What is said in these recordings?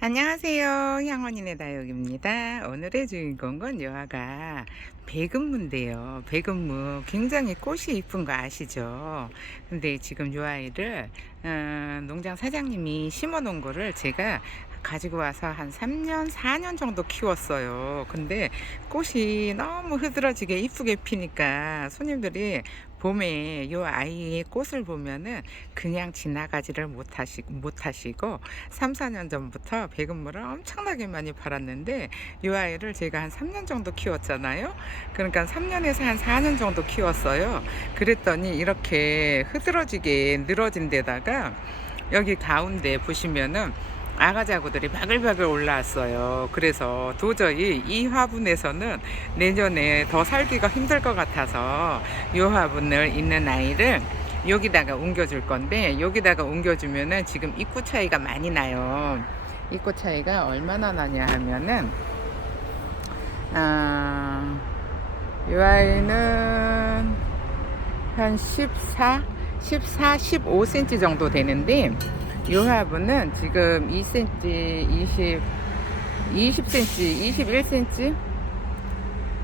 안녕하세요. 향원인의 다육입니다. 오늘의 주인공은 요아가 백은무인데요. 백은무 굉장히 꽃이 이쁜 거 아시죠? 근데 지금 요 아이를 농장 사장님이 심어 놓은 거를 제가 가지고 와서 한 3년, 4년 정도 키웠어요. 근데 꽃이 너무 흐드러지게 이쁘게 피니까 손님들이 봄에 요 아이의 꽃을 보면은 그냥 지나가지를 못하시고 3, 4년 전부터 백은무를 엄청나게 많이 팔았는데 이 아이를 제가 한 3년 정도 키웠잖아요. 그러니까 3년에서 한 4년 정도 키웠어요. 그랬더니 이렇게 흐드러지게 늘어진 데다가 여기 가운데 보시면은 아가자구들이 바글바글 올라왔어요. 그래서 도저히 이 화분에서는 내년에 더 살기가 힘들 것 같아서 이 화분을 있는 아이를 여기다가 옮겨줄 건데, 여기다가 옮겨주면은 지금 입구 차이가 많이 나요. 입구 차이가 얼마나 나냐 하면은 이 아이는 한 15cm 정도 되는데, 이 화분은 지금 2cm, 20cm, 21cm,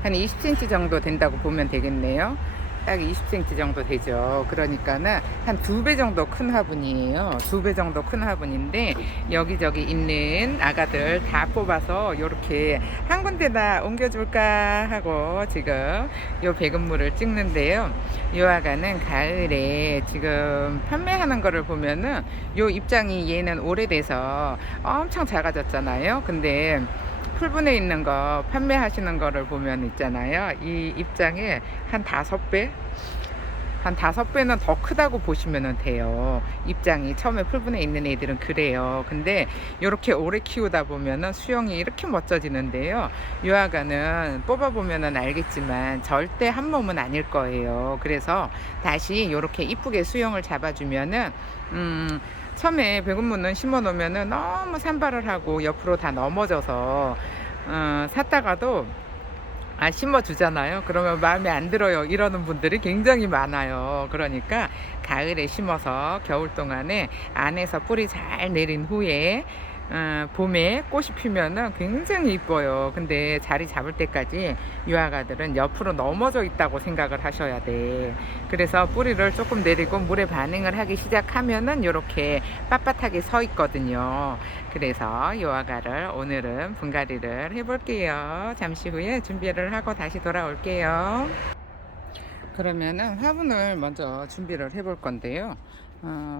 한 20cm 정도 된다고 보면 되겠네요. 딱 20cm 정도 되죠. 그러니까는 한 2배 정도 큰 화분이에요. 2배 정도 큰 화분인데 여기저기 있는 아가들 다 뽑아서 이렇게 한 군데다 옮겨줄까 하고 지금 요 백은무를 찍는데요. 요 아가는 가을에 지금 판매하는 거를 보면은 요 입장이 얘는 오래돼서 엄청 작아졌잖아요. 근데 풀분에 있는 거 판매하시는 거를 보면 있잖아요. 이 입장에 한 5배? 한 5배는 더 크다고 보시면 돼요. 입장이 처음에 풀분에 있는 애들은 그래요. 근데 이렇게 오래 키우다 보면은 수영이 이렇게 멋져지는데요. 유아가는 뽑아보면은 알겠지만 절대 한 몸은 아닐 거예요. 그래서 다시 이렇게 이쁘게 수영을 잡아주면은 처음에 백운무는 심어 놓으면은 너무 산발을 하고 옆으로 다 넘어져서 샀다가도 심어 주잖아요. 그러면 마음에 안 들어요 이러는 분들이 굉장히 많아요. 그러니까 가을에 심어서 겨울 동안에 안에서 뿌리 잘 내린 후에 봄에 꽃이 피면은 굉장히 이뻐요. 근데 자리 잡을 때까지 유아가들은 옆으로 넘어져 있다고 생각을 하셔야 돼. 그래서 뿌리를 조금 내리고 물에 반응을 하기 시작하면은 이렇게 빳빳하게 서 있거든요. 그래서 유아가를 오늘은 분갈이를 해볼게요. 잠시 후에 준비를 하고 다시 돌아올게요. 그러면은 화분을 먼저 준비를 해볼 건데요.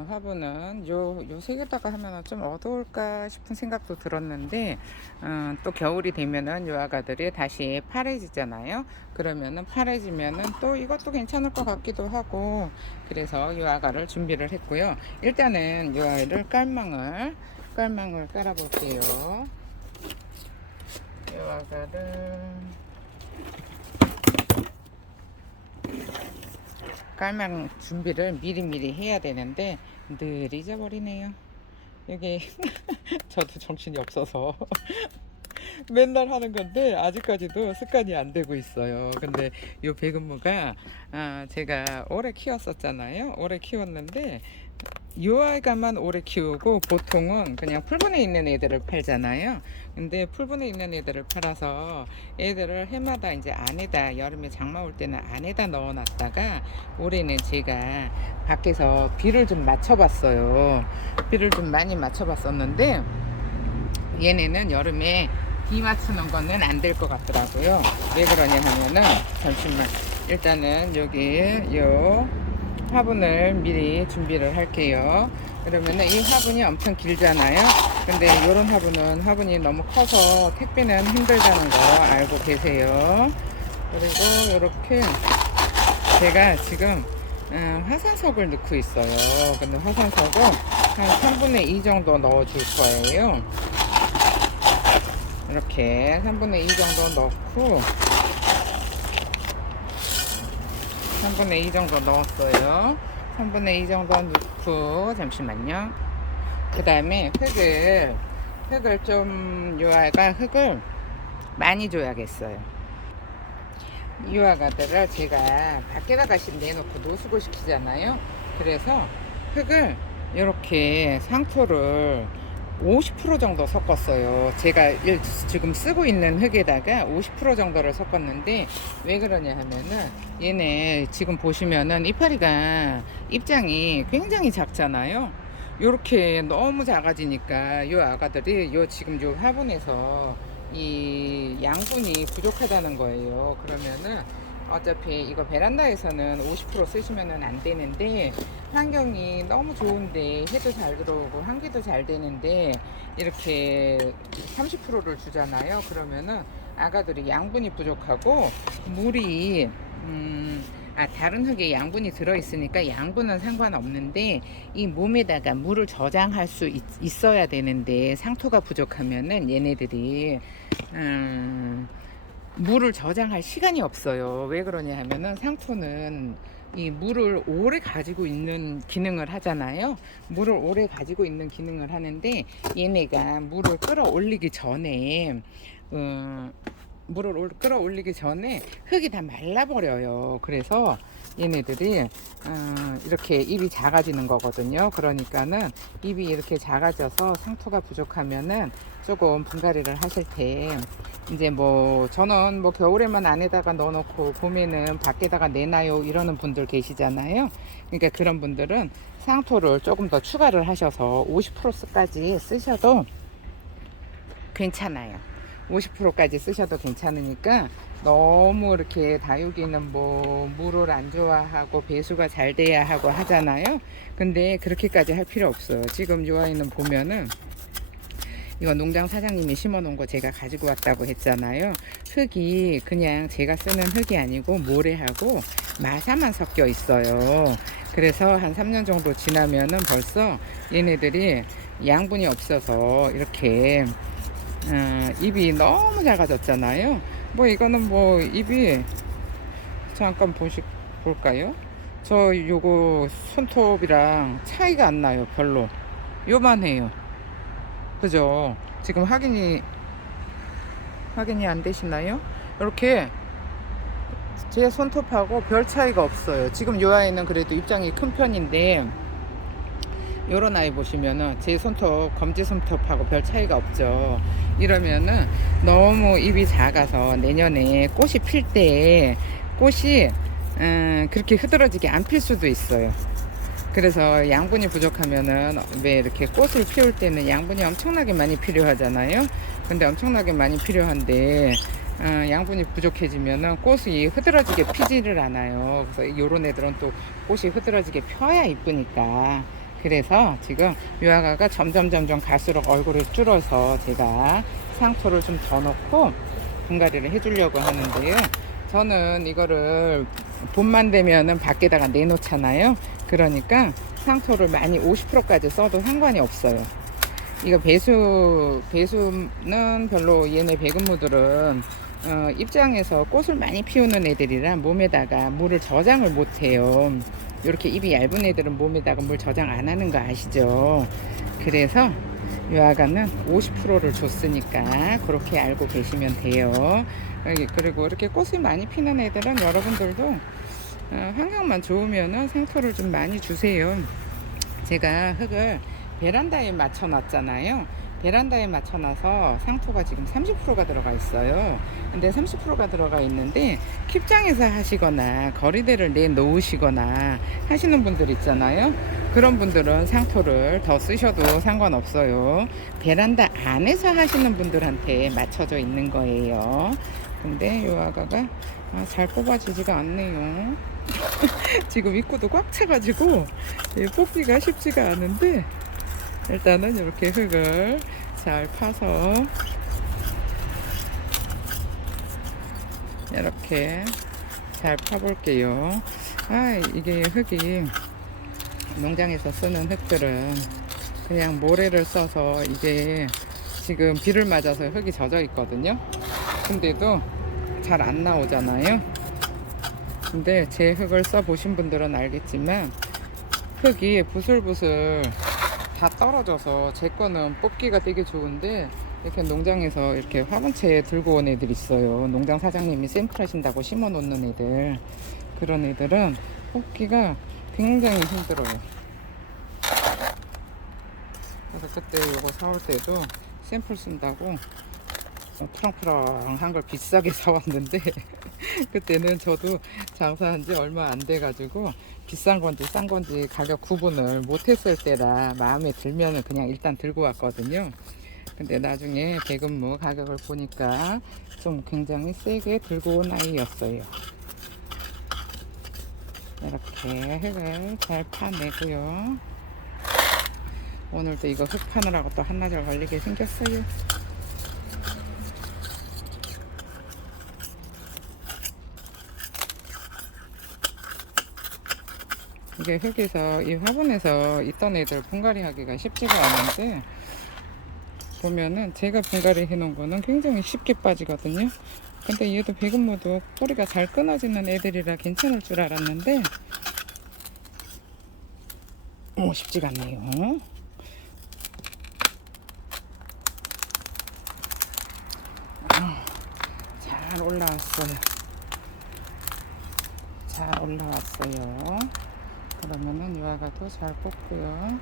화분은 요 세 개다가 하면 좀 어두울까 싶은 생각도 들었는데, 또 겨울이 되면은 요 아가들이 다시 파래지잖아요. 그러면은 파래지면은 또 이것도 괜찮을 것 같기도 하고, 그래서 요 아가를 준비를 했고요. 일단은 요 아이를 깔망을 깔아 볼게요. 요 아가를 깔망 준비를 미리미리 해야 되는데 늘 잊어버리네요. 여기 저도 정신이 없어서 맨날 하는 건데 아직까지도 습관이 안 되고 있어요. 근데 요 백은무가 제가 오래 키웠었잖아요. 오래 키웠는데 요 아이가만 오래 키우고 보통은 그냥 풀분에 있는 애들을 팔잖아요. 근데 풀분에 있는 애들을 팔아서 애들을 해마다 이제 안에다, 여름에 장마 올 때는 안에다 넣어 놨다가 올해는 제가 밖에서 비를 좀 맞춰봤어요. 비를 좀 많이 맞춰봤었는데 얘네는 여름에 비 맞추는 거는 안 될 것 같더라고요. 왜 그러냐 하면은, 잠시만, 일단은 여기 요 화분을 미리 준비를 할게요. 그러면은 이 화분이 엄청 길잖아요. 근데 이런 화분이 너무 커서 택배는 힘들다는 거 알고 계세요. 그리고 이렇게 제가 지금 화산석을 넣고 있어요. 근데 화산석을 한 3분의 2 정도 넣어 줄 거예요. 이렇게 3분의 2 정도 넣고 3분의 2 정도 넣었어요. 3분의 2 정도 넣고, 잠시만요. 그 다음에 흙을 좀, 요 아이가 흙을 많이 줘야겠어요. 이 아가들을 제가 밖에다가 내놓고 노숙을 시키잖아요. 그래서 흙을 이렇게 상토를 50% 정도 섞었어요. 제가 지금 쓰고 있는 흙에다가 50% 정도를 섞었는데 왜 그러냐 하면은 얘네 지금 보시면은 이파리가 입장이 굉장히 작잖아요. 요렇게 너무 작아지니까 요 아가들이 요 지금 요 화분에서 이 양분이 부족하다는 거예요. 그러면은 어차피 이거 베란다에서는 50% 쓰시면은 안 되는데 환경이 너무 좋은데 해도 잘 들어오고 환기도 잘 되는데 이렇게 30%를 주잖아요. 그러면은 아가들이 양분이 부족하고 물이 다른 흙에 양분이 들어있으니까 양분은 상관없는데 이 몸에다가 물을 저장할 수 있어야 되는데 상토가 부족하면은 얘네들이 물을 저장할 시간이 없어요. 왜 그러냐 하면은 상토는 이 물을 오래 가지고 있는 기능을 하잖아요. 물을 오래 가지고 있는 기능을 하는데 얘네가 물을 끌어올리기 전에 물을 끌어올리기 전에 흙이 다 말라버려요. 그래서 얘네들이 이렇게 입이 작아지는 거거든요. 그러니까는 입이 이렇게 작아져서 상토가 부족하면은 조금 분갈이를 하실 때 이제 뭐 저는 뭐 겨울에만 안에다가 넣어놓고 봄에는 밖에다가 내놔요 이러는 분들 계시잖아요. 그러니까 그런 분들은 상토를 조금 더 추가를 하셔서 50%까지 쓰셔도 괜찮아요. 50%까지 쓰셔도 괜찮으니까 너무 이렇게 다육이는 뭐 물을 안 좋아하고 배수가 잘 돼야 하고 하잖아요. 근데 그렇게까지 할 필요 없어요. 지금 요 아이는 보면은 이거 농장 사장님이 심어 놓은 거 제가 가지고 왔다고 했잖아요. 흙이 그냥 제가 쓰는 흙이 아니고 모래하고 마사만 섞여 있어요. 그래서 한 3년 정도 지나면은 벌써 얘네들이 양분이 없어서 이렇게 입이 너무 작아졌잖아요. 뭐 이거는 뭐 입이 잠깐 볼까요? 저 요거 손톱이랑 차이가 안 나요. 별로 요만해요. 그죠? 지금 확인이 안 되시나요? 이렇게 제 손톱하고 별 차이가 없어요. 지금 요 아이는 그래도 입장이 큰 편인데 요런 아이 보시면은 제 손톱 검지 손톱하고 별 차이가 없죠. 이러면은 너무 입이 작아서 내년에 꽃이 필 때 꽃이 그렇게 흐드러지게 안 필 수도 있어요. 그래서 양분이 부족하면은 왜 이렇게 꽃을 피울 때는 양분이 엄청나게 많이 필요하잖아요. 근데 엄청나게 많이 필요한데 양분이 부족해지면은 꽃이 흐드러지게 피지를 않아요. 그래서 요런 애들은 또 꽃이 흐드러지게 펴야 이쁘니까. 그래서 지금 유아가가 점점 갈수록 얼굴이 줄어서 제가 상토를 좀 더 넣고 분갈이를 해주려고 하는데요. 저는 이거를 봄만 되면은 밖에다가 내놓잖아요. 그러니까 상토를 많이 50%까지 써도 상관이 없어요. 이거 배수는 별로 얘네 배근무들은 입장에서 꽃을 많이 피우는 애들이라 몸에다가 물을 저장을 못해요. 이렇게 입이 얇은 애들은 몸에다가 물 저장 안 하는 거 아시죠? 그래서 유아가는 50%를 줬으니까 그렇게 알고 계시면 돼요. 그리고 이렇게 꽃이 많이 피는 애들은 여러분들도 환경만 좋으면은 상토를 좀 많이 주세요. 제가 흙을 베란다에 맞춰 놨잖아요. 베란다에 맞춰 놔서 상토가 지금 30%가 들어가 있어요. 근데 30%가 들어가 있는데 킵장에서 하시거나 거리대를 내놓으시거나 하시는 분들 있잖아요. 그런 분들은 상토를 더 쓰셔도 상관없어요. 베란다 안에서 하시는 분들한테 맞춰져 있는 거예요. 근데 요 아가가 잘 뽑아지지가 않네요. 지금 입구도 꽉 차가지고 뽑기가 쉽지가 않은데 일단은 이렇게 흙을 잘 파서 이렇게 잘 파볼게요. 이게 흙이 농장에서 쓰는 흙들은 그냥 모래를 써서 이게 지금 비를 맞아서 흙이 젖어 있거든요. 근데도 잘 안 나오잖아요. 근데 제 흙을 써 보신 분들은 알겠지만 흙이 부슬부슬 다 떨어져서 제 거는 뽑기가 되게 좋은데 이렇게 농장에서 이렇게 화분채에 들고 온 애들 있어요. 농장 사장님이 샘플 하신다고 심어 놓는 애들. 그런 애들은 뽑기가 굉장히 힘들어요. 그래서 그때 요거 사올 때도 샘플 쓴다고 푸렁푸렁한 걸 비싸게 사왔는데 그때는 저도 장사한 지 얼마 안 돼가지고 비싼 건지 싼 건지 가격 구분을 못했을 때라 마음에 들면은 그냥 일단 들고 왔거든요. 근데 나중에 대금무 가격을 보니까 좀 굉장히 세게 들고 온 아이였어요. 이렇게 흙을 잘 파내고요. 오늘도 이거 흙 파느라고 또 한나절 걸리게 생겼어요. 이게 흙에서 이 화분에서 있던 애들 분갈이 하기가 쉽지가 않은데 보면은 제가 분갈이 해놓은 거는 굉장히 쉽게 빠지거든요. 근데 얘도 배금모도 뿌리가 잘 끊어지는 애들이라 괜찮을 줄 알았는데 쉽지가 않네요. 잘 올라왔어요. 잘 올라왔어요. 그러면은 유아가도 잘 뽑고요.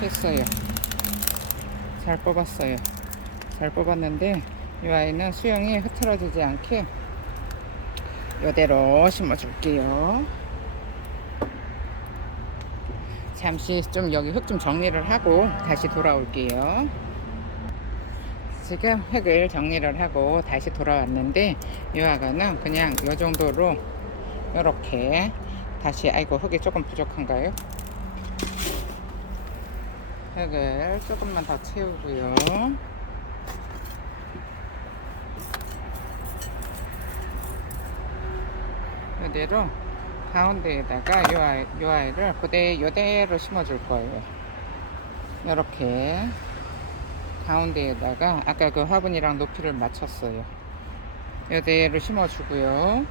됐어요. 잘 뽑았어요. 잘 뽑았는데 이 아이는 수영이 흐트러지지 않게 이대로 심어줄게요. 잠시 좀 여기 흙 좀 정리를 하고 다시 돌아올게요. 지금 흙을 정리를 하고 다시 돌아왔는데 이 아가는 그냥 이 정도로 이렇게 다시 아이고 흙이 조금 부족한가요? 흙을 조금만 더 채우고요. 이대로 가운데에다가 요 아이를 이대로 심어줄 거예요. 이렇게 가운데에다가 아까 그 화분이랑 높이를 맞췄어요. 이대로 심어주고요.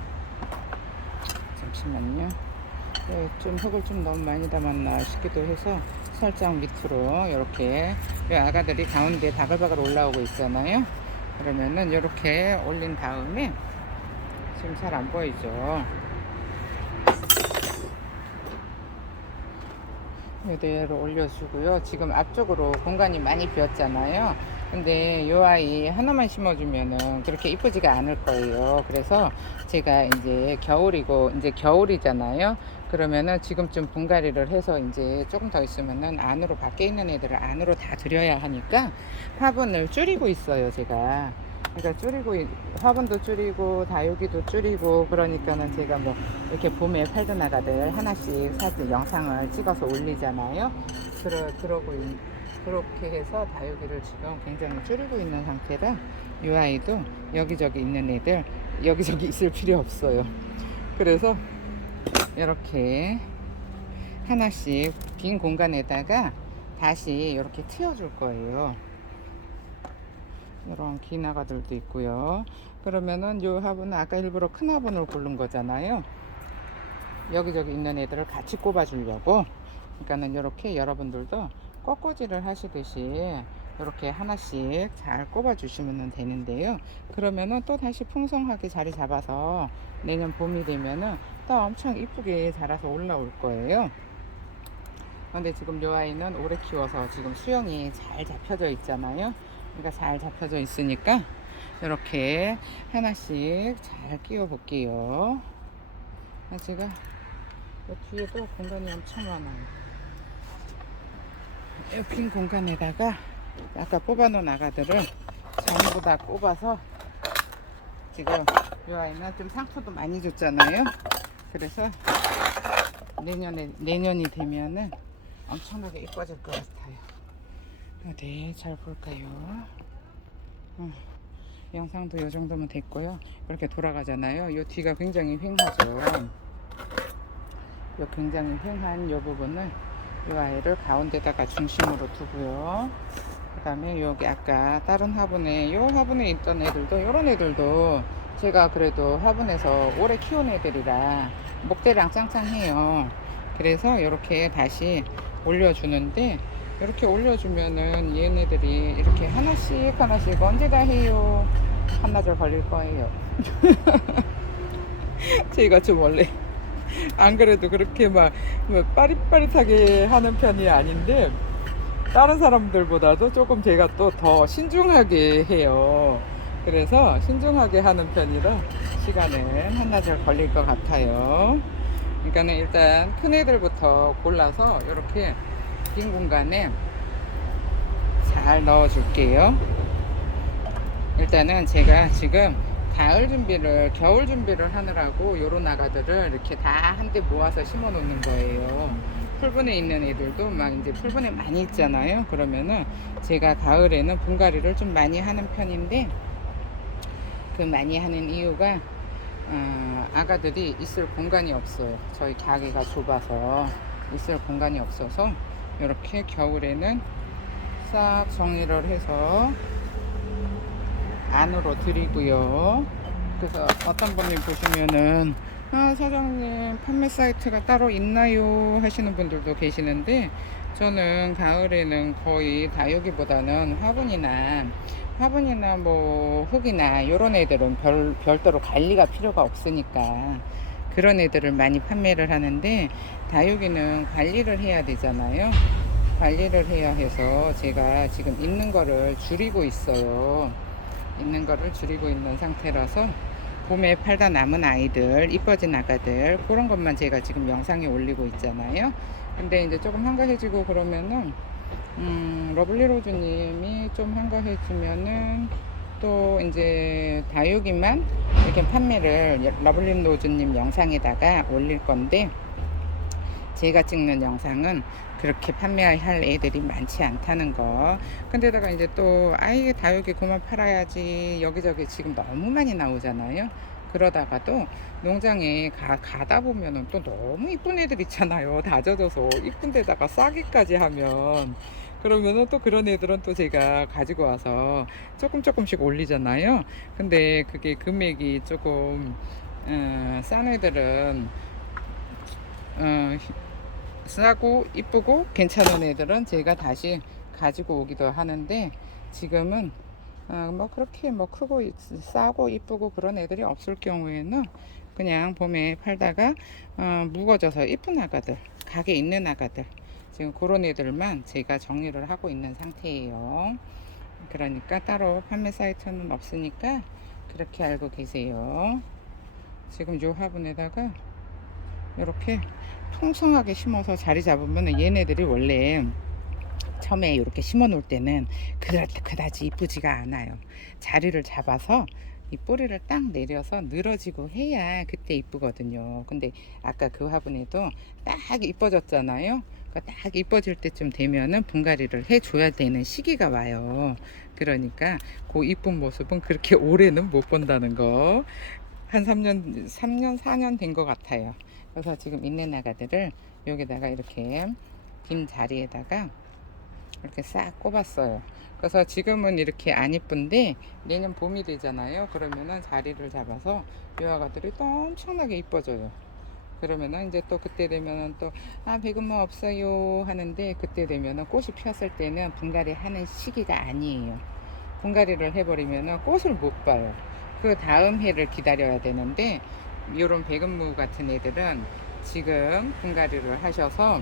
잠시만요. 좀 흙을 좀 너무 많이 담았나 싶기도 해서 살짝 밑으로 이렇게 아가들이 가운데 바글바글 올라오고 있잖아요. 그러면은 이렇게 올린 다음에 지금 잘 안 보이죠? 이대로 올려주고요. 지금 앞쪽으로 공간이 많이 비었잖아요. 근데 이 아이 하나만 심어주면은 그렇게 이쁘지가 않을 거예요. 그래서 제가 이제 겨울이잖아요. 그러면은 지금쯤 분갈이를 해서 이제 조금 더 있으면은 안으로 밖에 있는 애들을 안으로 다 들여야 하니까 화분을 줄이고 있어요, 제가. 그러니까 화분도 줄이고 다육이도 줄이고 그러니까는 제가 뭐 이렇게 봄에 팔던 아가들 하나씩 사진 영상을 찍어서 올리잖아요. 그렇게 해서 다육이를 지금 굉장히 줄이고 있는 상태라 이 아이도 여기저기 있는 애들 여기저기 있을 필요 없어요. 그래서 이렇게 하나씩 빈 공간에다가 다시 이렇게 틔워줄 거예요. 이런 긴 아가들도 있고요. 그러면은 요 화분은 아까 일부러 큰 화분을 고른 거잖아요. 여기저기 있는 애들을 같이 꼽아 주려고. 그러니까는 이렇게 여러분들도 꽃꽂이를 하시듯이 이렇게 하나씩 잘 꼽아 주시면 되는데요. 그러면은 또 다시 풍성하게 자리 잡아서 내년 봄이 되면은 또 엄청 이쁘게 자라서 올라올 거예요. 근데 지금 요 아이는 오래 키워서 지금 수영이 잘 잡혀져 있잖아요. 그러니까 잘 잡혀져 있으니까 이렇게 하나씩 잘 끼워 볼게요. 제가 뒤에도 공간이 엄청 많아요. 이 빈 공간에다가 아까 뽑아놓은 아가들을 전부 다 꼽아서 지금 이 아이는 좀 상처도 많이 줬잖아요. 그래서 내년이 되면은 엄청나게 이뻐질 것 같아요. 네, 잘 볼까요? 영상도 이 정도면 됐고요. 이렇게 돌아가잖아요. 이 뒤가 굉장히 휑하죠. 이 굉장히 휑한 이 부분을 이 아이를 가운데다가 중심으로 두고요. 그 다음에 여기 아까 다른 화분에 이 화분에 있던 애들도 이런 애들도 제가 그래도 화분에서 오래 키운 애들이라 목대랑 짱짱해요. 그래서 이렇게 다시 올려주는데 이렇게 올려주면은 얘네들이 이렇게 하나씩 언제 다 해요 한나절 걸릴 거예요. 제가 좀 원래 안 그래도 그렇게 막 뭐 빠릿빠릿하게 하는 편이 아닌데 다른 사람들보다도 조금 제가 또 더 신중하게 해요. 그래서 신중하게 하는 편이라 시간은 한나절 걸릴 것 같아요. 그러니까는 일단 큰 애들부터 골라서 이렇게 빈 공간에 잘 넣어 줄게요. 일단은 제가 지금 가을 준비를, 겨울 준비를 하느라고 요런 아가들을 이렇게 다 한데 모아서 심어 놓는 거예요. 풀분에 있는 애들도 막 이제 풀분에 많이 있잖아요. 그러면은 제가 가을에는 분갈이를 좀 많이 하는 편인데, 그 많이 하는 이유가 아가들이 있을 공간이 없어요. 저희 가게가 좁아서 있을 공간이 없어서 이렇게 겨울에는 싹 정리를 해서 안으로 드리고요. 그래서 어떤 분이 보시면은 사장님 판매 사이트가 따로 있나요 하시는 분들도 계시는데, 저는 가을에는 거의 다육이보다는 화분이나 뭐 흙이나 요런 애들은 별도로 관리가 필요가 없으니까 그런 애들을 많이 판매를 하는데, 다육이는 관리를 해야 되잖아요. 관리를 해야 해서 제가 지금 있는 거를 줄이고 있어요. 있는 거를 줄이고 있는 상태라서 봄에 팔다 남은 아이들, 이뻐진 아가들, 그런 것만 제가 지금 영상에 올리고 있잖아요. 근데 이제 조금 한가해지고 그러면은 러블리로즈님이 좀 한가해지면은 또 이제 다육이만 이렇게 판매를 러블리로즈님 영상에다가 올릴 건데, 제가 찍는 영상은 그렇게 판매할 애들이 많지 않다는 거. 근데다가 이제 또 아이 다육이 그만 팔아야지 여기저기 지금 너무 많이 나오잖아요. 그러다가도 농장에 가다 보면은 또 너무 이쁜 애들 있잖아요. 다 젖어서 이쁜 데다가 싸기까지 하면, 그러면은 또 그런 애들은 또 제가 가지고 와서 조금씩 올리잖아요. 근데 그게 금액이 조금 싼 애들은 싸고 이쁘고 괜찮은 애들은 제가 다시 가지고 오기도 하는데, 지금은 뭐 그렇게 뭐 크고 싸고 이쁘고 그런 애들이 없을 경우에는 그냥 봄에 팔다가 묵어져서 이쁜 아가들, 가게 있는 아가들, 지금 그런 애들만 제가 정리를 하고 있는 상태예요. 그러니까 따로 판매 사이트는 없으니까 그렇게 알고 계세요. 지금 요 화분에다가 이렇게 풍성하게 심어서 자리 잡으면 얘네들이 원래 처음에 이렇게 심어 놓을 때는 그다지 이쁘지가 않아요. 자리를 잡아서 이 뿌리를 딱 내려서 늘어지고 해야 그때 이쁘거든요. 근데 아까 그 화분에도 딱 이뻐졌잖아요. 그러니까 딱 이뻐질 때쯤 되면은 분갈이를 해줘야 되는 시기가 와요. 그러니까 그 이쁜 모습은 그렇게 오래는 못 본다는 거. 한 3년 4년 된 것 같아요. 그래서 지금 있는 아가들을 여기다가 이렇게 빈 자리에다가 이렇게 싹 꼽았어요. 그래서 지금은 이렇게 안 이쁜데 내년 봄이 되잖아요. 그러면은 자리를 잡아서 이 아가들이 또 엄청나게 이뻐져요. 그러면은 이제 또 그때 되면은 또 배금모 없어요 하는데, 그때 되면은 꽃이 피었을 때는 분갈이 하는 시기가 아니에요. 분갈이를 해버리면은 꽃을 못 봐요. 그 다음 해를 기다려야 되는데, 요런 배금무 같은 애들은 지금 분갈이를 하셔서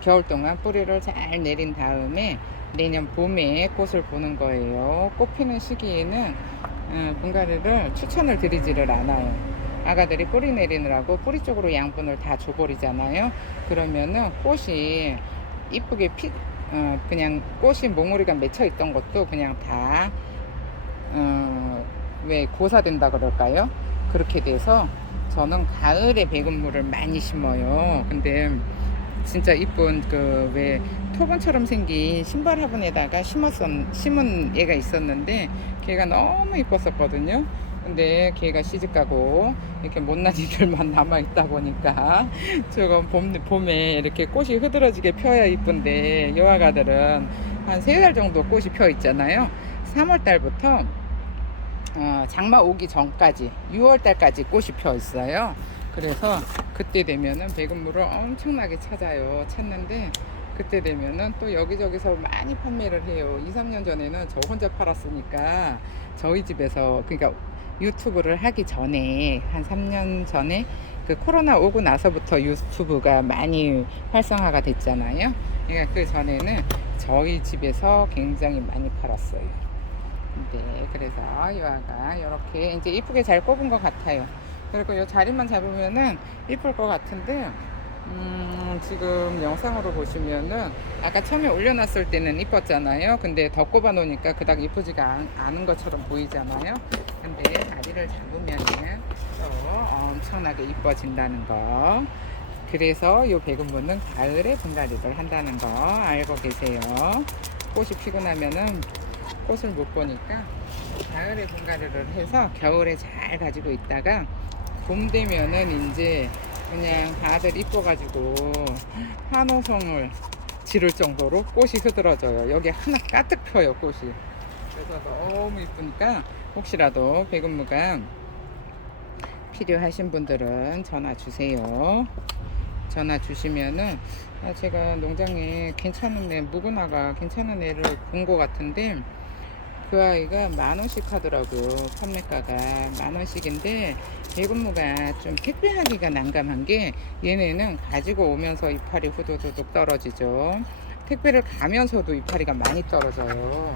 겨울 동안 뿌리를 잘 내린 다음에 내년 봄에 꽃을 보는 거예요. 꽃 피는 시기에는 분갈이를 추천을 드리지를 않아요. 아가들이 뿌리 내리느라고 뿌리 쪽으로 양분을 다 줘버리잖아요. 그러면은 꽃이 이쁘게 그냥 꽃이 몽우리가 맺혀 있던 것도 그냥 다 왜 고사된다 그럴까요? 그렇게 돼서 저는 가을에 배금물을 많이 심어요. 근데 진짜 이쁜 그 왜 토건처럼 생긴 신발 화분에다가 심은 애가 있었는데 걔가 너무 이뻤었거든요. 근데 걔가 시집가고 이렇게 못난 이들만 남아있다 보니까 조금 봄에 이렇게 꽃이 흐드러지게 펴야 이쁜데, 여아가들은 한 3달 정도 꽃이 펴 있잖아요. 3월달부터 장마 오기 전까지 6월달까지 꽃이 펴 있어요. 그래서 그때 되면은 배금물을 엄청나게 찾는데 그때 되면은 또 여기저기서 많이 판매를 해요. 2, 3년 전에는 저 혼자 팔았으니까 저희 집에서, 그러니까 유튜브를 하기 전에 한 3년 전에 그 코로나 오고 나서부터 유튜브가 많이 활성화가 됐잖아요. 그러니까 그 전에는 저희 집에서 굉장히 많이 팔았어요. 네, 그래서 유아가 이렇게 이제 이쁘게 잘 꼽은 것 같아요. 그리고 이 자리만 잡으면은 이쁠 것 같은데, 지금 영상으로 보시면은 아까 처음에 올려놨을 때는 이뻤잖아요. 근데 더 꼽아 놓으니까 그닥 이쁘지가 않은 것처럼 보이잖아요. 근데 다리를 잡으면은 또 엄청나게 이뻐진다는 거. 그래서 이 백운무는 가을에 분갈이를 한다는 거 알고 계세요. 꽃이 피고 나면은 꽃을 못 보니까 가을에 분갈이를 해서 겨울에 잘 가지고 있다가 봄 되면은 이제 그냥 다들 이뻐가지고 한호성을 지를 정도로 꽃이 흐드러져요. 여기 하나 가득 펴요, 꽃이. 그래서 너무 이쁘니까 혹시라도 백운무가 필요하신 분들은 전화 주세요. 전화 주시면은 제가 농장에 괜찮은 애, 묵은아가 괜찮은 애를 본 것 같은데 그 아이가 10,000원씩 하더라고요. 판매가가 10,000원씩인데 백운무가 좀 택배하기가 난감한 게 얘네는 가지고 오면서 이파리 후두둑 떨어지죠. 택배를 가면서도 이파리가 많이 떨어져요.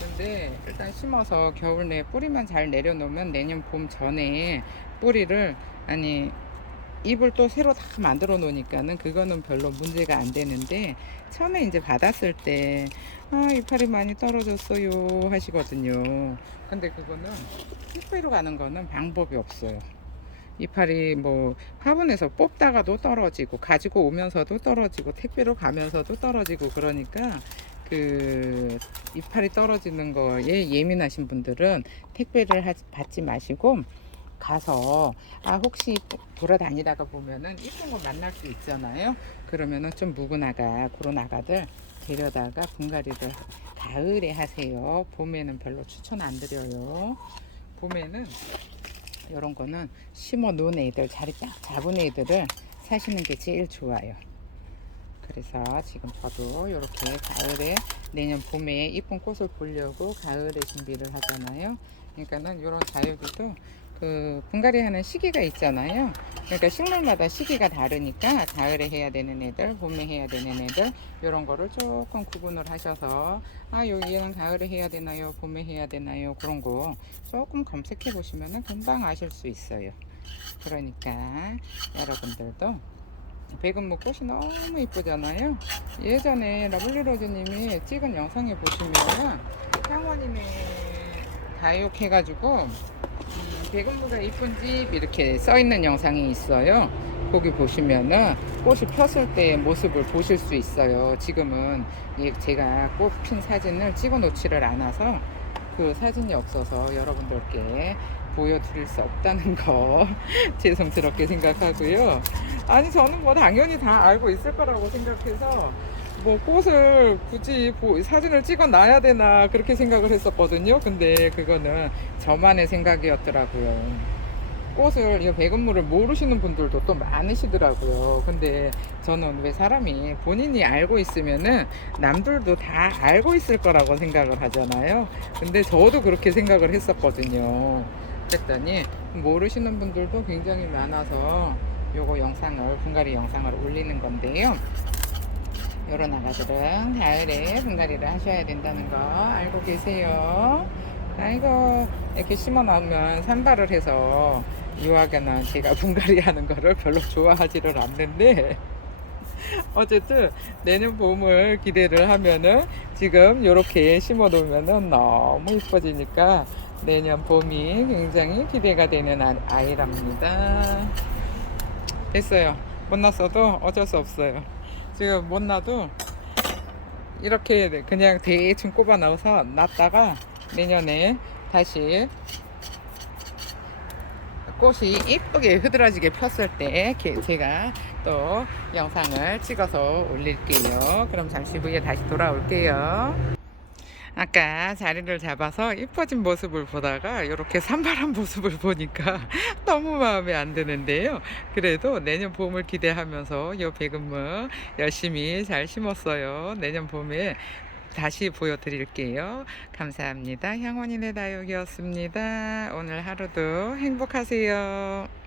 근데 일단 심어서 겨울 내 뿌리만 잘 내려놓으면 내년 봄 전에 뿌리를, 아니 잎을 또 새로 다 만들어 놓으니까는 그거는 별로 문제가 안 되는데, 처음에 이제 받았을 때 이파리 많이 떨어졌어요 하시거든요. 근데 그거는 택배로 가는 거는 방법이 없어요. 이파리 뭐 화분에서 뽑다가도 떨어지고 가지고 오면서도 떨어지고 택배로 가면서도 떨어지고, 그러니까 그 이파리 떨어지는 거에 예민하신 분들은 택배를 받지 마시고 가서 혹시 돌아다니다가 보면은 이쁜 거 만날 수 있잖아요. 그러면은 좀 묵은 아가, 그런 아가들 데려다가 분갈이를 가을에 하세요. 봄에는 별로 추천 안 드려요. 봄에는 이런 거는 심어 놓은 애들, 자리 딱 잡은 애들을 사시는 게 제일 좋아요. 그래서 지금 저도 이렇게 가을에, 내년 봄에 이쁜 꽃을 보려고 가을에 준비를 하잖아요. 그러니까는 이런 다육이도 그 분갈이 하는 시기가 있잖아요. 그러니까 식물마다 시기가 다르니까 가을에 해야 되는 애들, 봄에 해야 되는 애들, 이런 거를 조금 구분을 하셔서 여기는 가을에 해야 되나요, 봄에 해야 되나요, 그런 거 조금 검색해 보시면은 금방 아실 수 있어요. 그러니까 여러분들도 백운무 꽃이 너무 이쁘잖아요. 예전에 러블리로즈님이 찍은 영상에 보시면 상원님의 다육 해가지고 백운무가 이쁜 집 이렇게 써 있는 영상이 있어요. 거기 보시면은 꽃이 폈을 때 모습을 보실 수 있어요. 지금은 제가 꽃 핀 사진을 찍어 놓지를 않아서 그 사진이 없어서 여러분들께 보여드릴 수 없다는 거 죄송스럽게 생각하고요. 아니 저는 뭐 당연히 다 알고 있을 거라고 생각해서 뭐 꽃을 굳이 사진을 찍어 놔야 되나 그렇게 생각을 했었거든요. 근데 그거는 저만의 생각이었더라고요. 꽃을, 이 백운무를 모르시는 분들도 또 많으시더라고요. 근데 저는 왜 사람이 본인이 알고 있으면은 남들도 다 알고 있을 거라고 생각을 하잖아요. 근데 저도 그렇게 생각을 했었거든요. 그랬더니 모르시는 분들도 굉장히 많아서 요거 영상을, 분갈이 영상을 올리는 건데요. 요런 아가들은 가을에 분갈이를 하셔야 된다는 거 알고 계세요? 아이고, 이렇게 심어 놓으면 산발을 해서 유아가는 제가 분갈이 하는 거를 별로 좋아하지를 않는데 어쨌든 내년 봄을 기대를 하면은 지금 이렇게 심어 놓으면은 너무 이뻐지니까 내년 봄이 굉장히 기대가 되는 아이랍니다. 됐어요. 못 났어도 어쩔 수 없어요. 지금 못 놔도 이렇게 그냥 대충 꼽아 넣어서 놨다가 내년에 다시 꽃이 이쁘게 흐드러지게 폈을 때 제가 또 영상을 찍어서 올릴게요. 그럼 잠시 후에 다시 돌아올게요. 아까 자리를 잡아서 이뻐진 모습을 보다가 이렇게 산발한 모습을 보니까 너무 마음에 안 드는데요. 그래도 내년 봄을 기대하면서 이 배금무 열심히 잘 심었어요. 내년 봄에 다시 보여드릴게요. 감사합니다. 향원이네 다육이었습니다. 오늘 하루도 행복하세요.